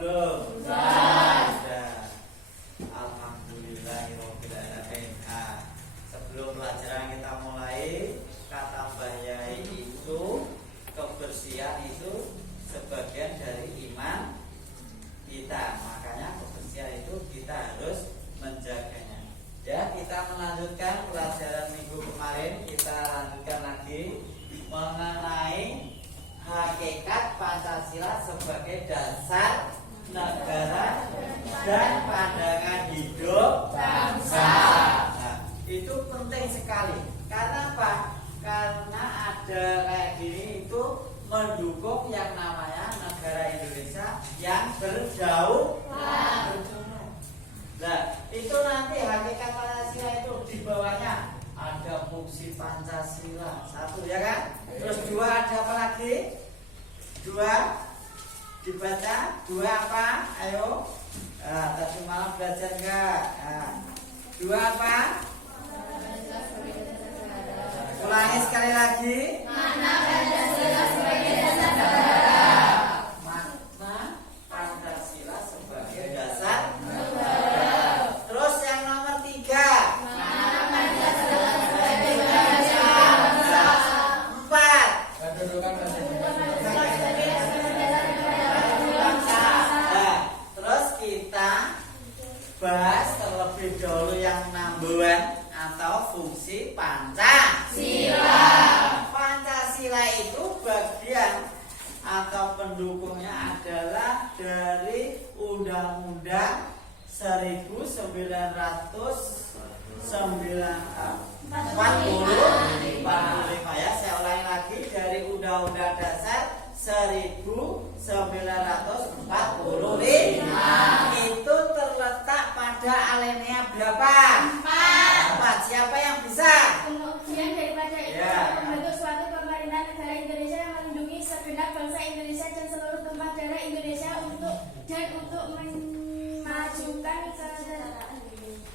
belum? Sudah. Alhamdulillahirabbil alamin. Sebelum pelajaran kita mulai, kata Mbah Yai itu kebersihan itu sebagian dari iman kita. Makanya kebersihan itu kita harus menjaganya. Ya, kita melanjutkan pelajaran minggu kemarin. Kita lanjutkan lagi mengenai hakikat Pancasila sebagai dasar negara dan pandangan hidup bangsa. Nah, itu penting sekali. Karena apa? Karena ada kayak gini itu mendukung yang namanya negara Indonesia yang berdaulat. Nah, itu nanti hakikat Pancasila itu di bawahnya ada fungsi Pancasila. Satu ya kan? Terus dua ada apa lagi? Dua dibaca. Dua apa? Ayo. Tadi malam belajar enggak? Dua apa? Ulangi sekali lagi. Mana Pancasila sebagai dasar negara? Makna Pancasila sebagai dasar negara. Terus yang nomor tiga. Mana Pancasila sebagai bangsa? Empat. Kedudukan Pancasila Nah, terus kita bahas terlebih dahulu yang number one atau fungsi Pancasila. Pancasila itu bagian atau pendukungnya adalah dari Undang-Undang 1945 ya. Saya ulangi lagi, dari Undang-Undang Dasar 1945 itu terletak pada alinea berapa? 4. Siapa yang bisa? Kemudian daripada itu Ya. membentuk suatu pemerintahan negara Indonesia yang melindungi segenap bangsa Indonesia dan seluruh tempat daerah Indonesia untuk memajukan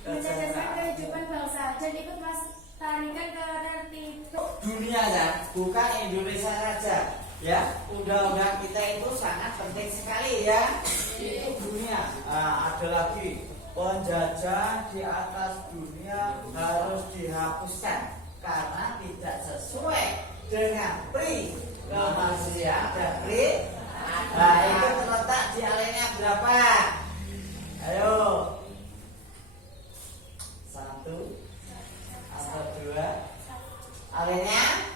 mencerdaskan kehidupan bangsa dan ikut melestarikan ketertiban Dunia ya, bukan Indonesia saja. Ya, undang-undang kita itu sangat penting sekali ya. Itu dunia. Ada lagi, penjajah di atas dunia harus dihapuskan karena tidak sesuai dengan kemanusiaan dan itu terletak di alinea berapa? Ayo. 1 atau 2? Alinea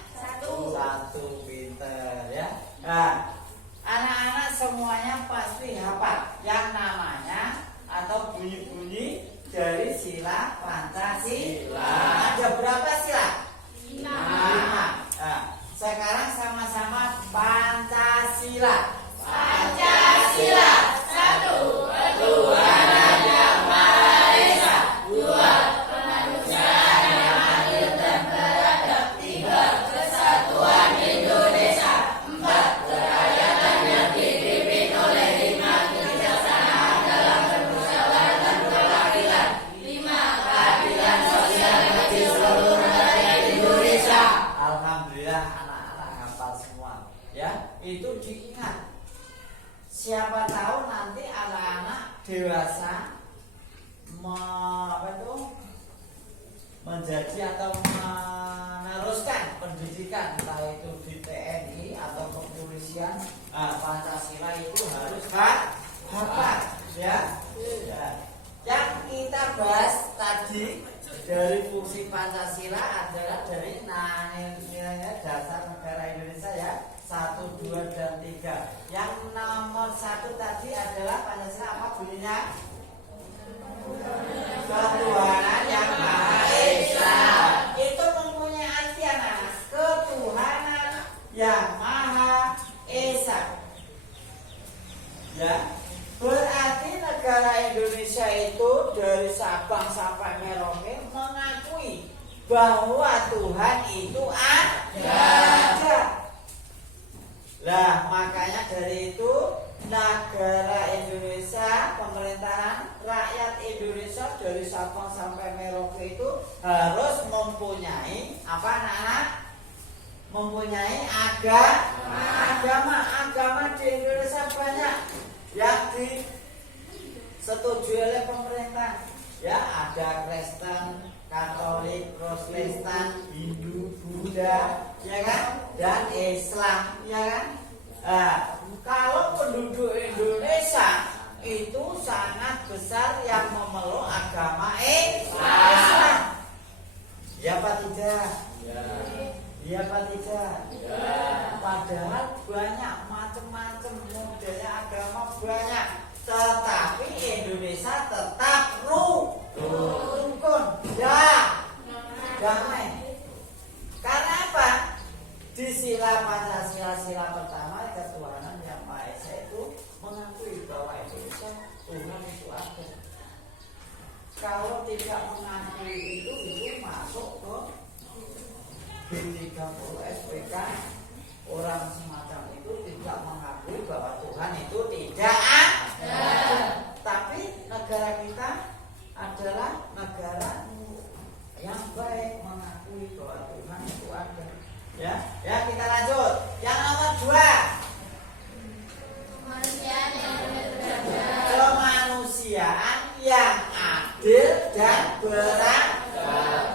1, pinter ya. Nah, anak-anak semuanya pasti hafal yang namanya atau bunyi-bunyi dari sila Pancasila. Ada berapa sila? 5. Nah, sekarang sama-sama Pancasila. Pancasila 1. Ketuhanan yang Maha Esa. 2. Kemanusiaan yang adil dan beradab. 3. Kesatuan Indonesia. 4. Kerakyatan yang dipimpin oleh hikmat kebijaksanaan dalam permusyawaratan perwakilan. 5. Keadilan sosial bagi seluruh rakyat Indonesia. Alhamdulillah anak-anak hafal semua. Ya, itu diingat. Siapa tahu nanti anak-anak dewasa menjadi atau meneruskan pendidikan, entah itu di TNI atau kepolisian. Pancasila itu harus hafal ya. Yang kita bahas tadi dari fungsi Pancasila adalah dari nilainya dasar negara Indonesia ya, 1, 2, dan 3. Yang nomor 1 tadi adalah Pancasila apa bunyinya? Ketuhanan yang Maha Esa. Itu mempunyai arti anak, ketuhanan yang Maha Esa. Ya, berarti negara Indonesia itu dari Sabang sampai Merauke mengakui bahwa Tuhan itu ada. Lah, makanya dari itu negara Indonesia, pemerintahan rakyat Indonesia dari Sabang sampai Merauke itu harus mempunyai apa anak-anak? Mempunyai agama di Indonesia banyak. Yang di disetujui oleh pemerintah. Ya, ada Kristen, Katolik, Protestan, Hindu, Buddha, ya kan? Dan Islam, ya kan? Nah, kalau penduduk Indonesia itu sangat besar yang memeluk agama Islam. Ya apa tidak? Ya. Ya apa tidak? Ya. Padahal banyak macam-macam modelnya agama banyak, tetapi Indonesia tetap rukun, damai. Karena apa? Di sila Pancasila, sila pertama, ketuhanan yang Maha Esa itu mengakui bahwa Indonesia Tuhan itu ada. Kalau tidak mengakui itu masuk ke B30 SPK. Orang semacam itu tidak mengakui bahwa Tuhan itu tidak ada. Tapi negara kita adalah negara yang baik, mengakui bahwa Tuhan itu ada. Ya, kita lanjut. Yang nomor 2. Kemanusiaan yang adil dan beradab.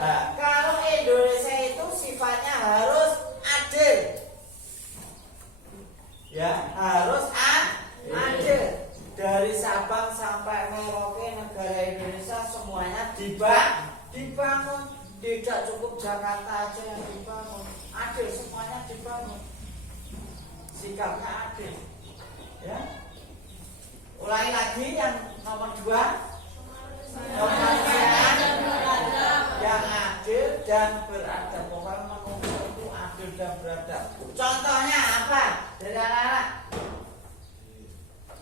Nah, kalau Indonesia itu sifatnya harus adil. Ya, harus adil. Dari Sabang sampai Merauke negara Indonesia semuanya dibangun. Tidak cukup Jakarta aja yang dibangun. Adil, semuanya dibangun. Sikapnya adil. Ya. Ulangi lagi yang nomor 2. Kemanusiaan yang adil dan beradab. Pokoknya manusia itu adil dan beradab. Contohnya apa? Dari anak-anak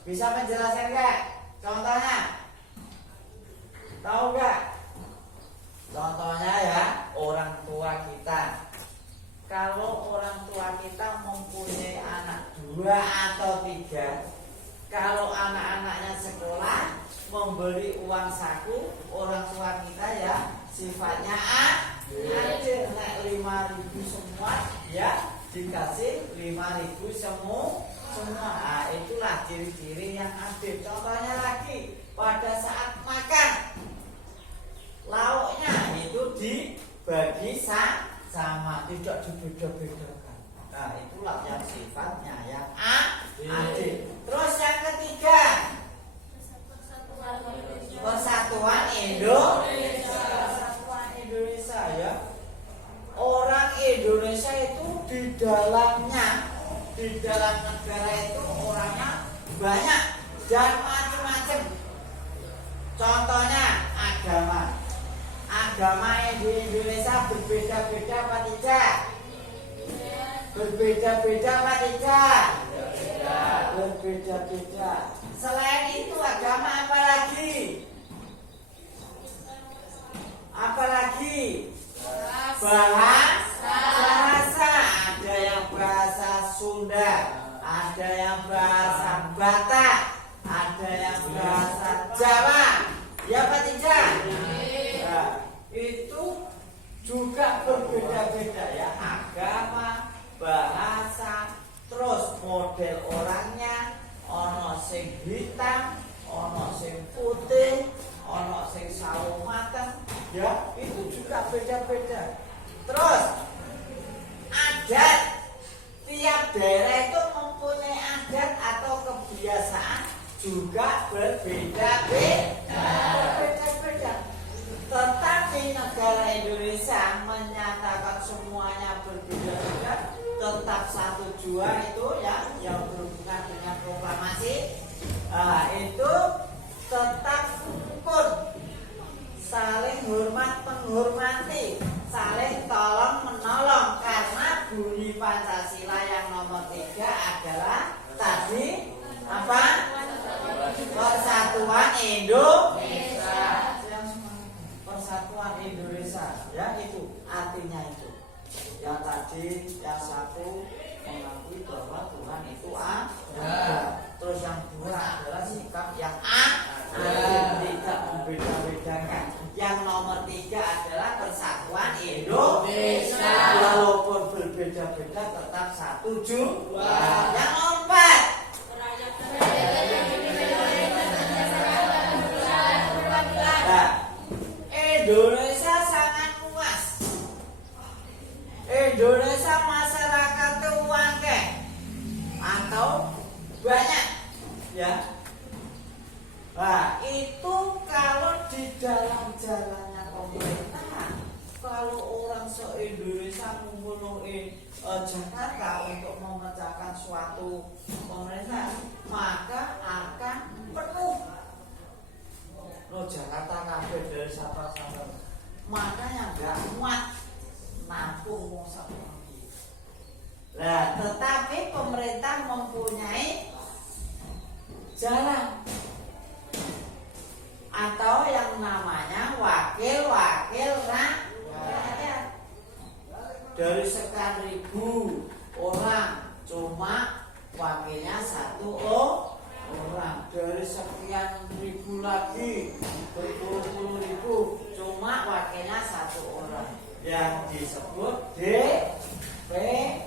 bisa menjelaskan enggak? Contohnya tahu enggak? Contohnya ya, orang tua kita. Kalau orang tua kita mempunyai anak 2 atau 3, kalau anak-anaknya sekolah memberi uang saku, orang tua kita ya sifatnya adil. Nek 5.000 semua ya dikasih 5.000 semua. Nah, itulah ciri-ciri yang adil. Contohnya lagi, pada saat makan lauknya itu dibagi sama, tidak dibeda-bedakan. Nah, itulah yang sifatnya yang adil. Terus yang ketiga, persatuan Indonesia. Persatuan Indonesia ya. Orang Indonesia itu di dalam negara itu orangnya banyak dan macam-macam. Contohnya agama di Indonesia berbeda-beda apa tidak? Berbeda-beda apa tidak? Berbeda-beda. Selain itu agama apa lagi? Bahasa. Ada yang bahasa Sunda, ada yang bahasa Batak, ada yang bahasa Jawa. Ya apa tidak? Nah, itu juga berbeda-beda ya, agama, bahasa, terus model orangnya, ono sing hitam, ono sing putih, ono sing sawo mateng, ya itu juga beda-beda. Terus adat, tiap daerah itu mempunyai adat atau kebiasaan juga berbeda-beda. Tetapi negara Indonesia menyatakan semuanya berbeda-beda, tetap satu jua itu ya yang berhubungan dengan proklamasi. Itu tetap rukun, saling hormat menghormati, saling tolong menolong, karena bunyi Pancasila yang nomor 3 adalah tadi apa? Persatuan Indonesia. Persatuan Indonesia ya, itu artinya itu. Yang tadi yang satu mengakui bahwa Tuhan itu ada. Terus yang 2 adalah sikap yang tidak membeda-bedakan. Yang nomor 3 adalah persatuan Indonesia. Walaupun berbeda-beda tetap satu jua. Yang nomor 4 jalan, atau yang namanya wakil-wakil rakyat. Dari sekian ribu orang cuma wakilnya 1 orang. Dari sekian ribu lagi berpuluh-puluh ribu cuma wakilnya 1 orang, yang disebut DPR,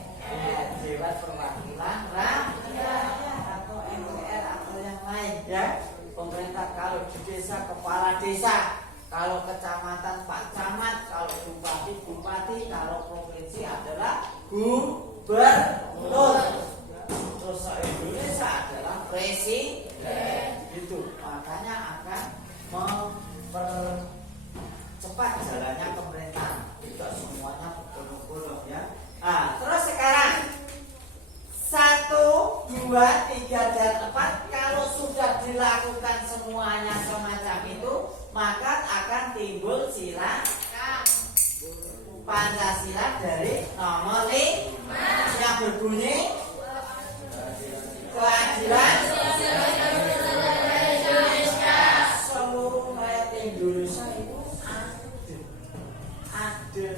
Dewan Perwakilan Rakyat, atau MPR atau yang lain ya. Pemerintah kalau di desa kepala desa, kalau kecamatan Pak Camat, kalau bupati bupati, kalau provinsi adalah gubernur. Terus Indonesia adalah presiden. Itu makanya akan mempercepat jalannya pemerintahan. Tidak semuanya bolong-bolong ya. Nah, terus sekarang 1, 2, 3 dan 4 kalau sudah dilakukan semuanya semacam itu, maka akan timbul sila Pancasila dari nomor 5 yang berbunyi keadilan seluruh rakyat Indonesia itu ada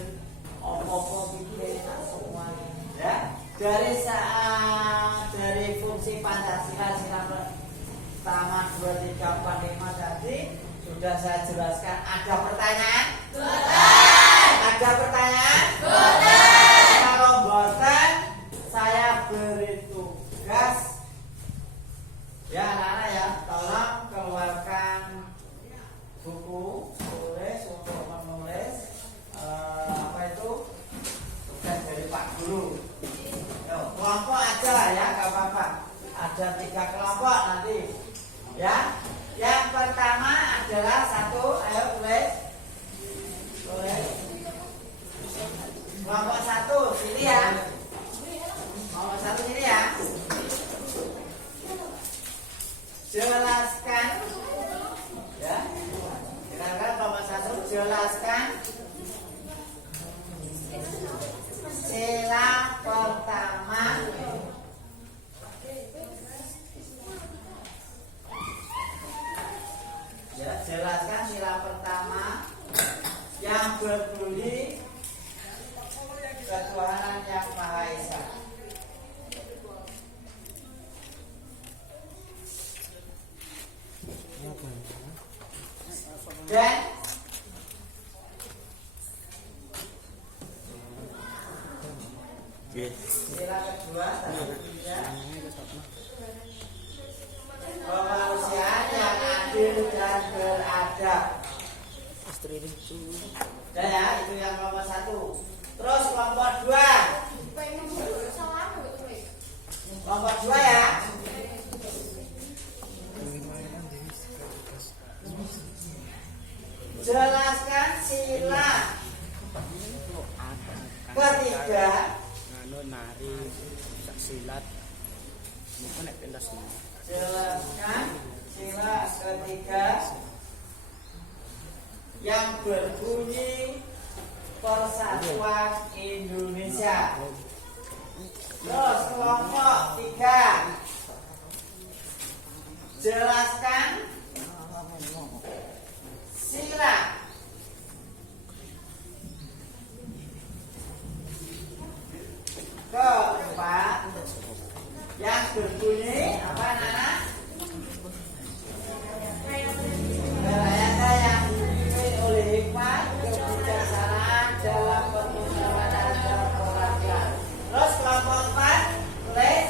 apa-apa kita semuanya ya. Dari fungsi Pancasila sila pertama 2, 3, 4, 5 tadi sudah saya jelaskan. Ada pertanyaan? Ada pertanyaan? Kalau bosan saya beri tugas ya anak-anak ya, tolong keluarkan buku tulis untuk menulis apa itu tugas dari Pak Guru. Yo, kelompok aja ya, gak apa-apa. Ada 3 kelompok nanti ya. Yang pertama adalah 1, ayo tulis. Kelompok 1 sini ya. Kelompok 1 sini ya. Jelaskan ya. Silakan kelompok 1 jelaskan sila pertama ya, jelaskan sila pertama yang berbunyi ketuhanan yang Maha Esa. Dan sila kedua ya, kemanusiaan yang adil dan beradab. Dan ya, itu yang kelompok 1. Terus kelompok 2. Kelompok 2 ya. Jelaskan sila ketiga. Nari silat mungkin nek pentas ini. Jelaskan sila ketiga yang berbunyi Persatuan Indonesia. Terus kelompok 3. Jelaskan sila keempat yang berbunyi apa Nana? Rakyat yang dipimpin oleh hikmat, kebijaksanaan dalam penyusunan dan perwakilan. Terus kelompok 4 tulis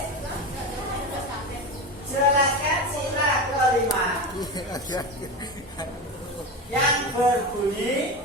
jelaskan sila kelima yang berbunyi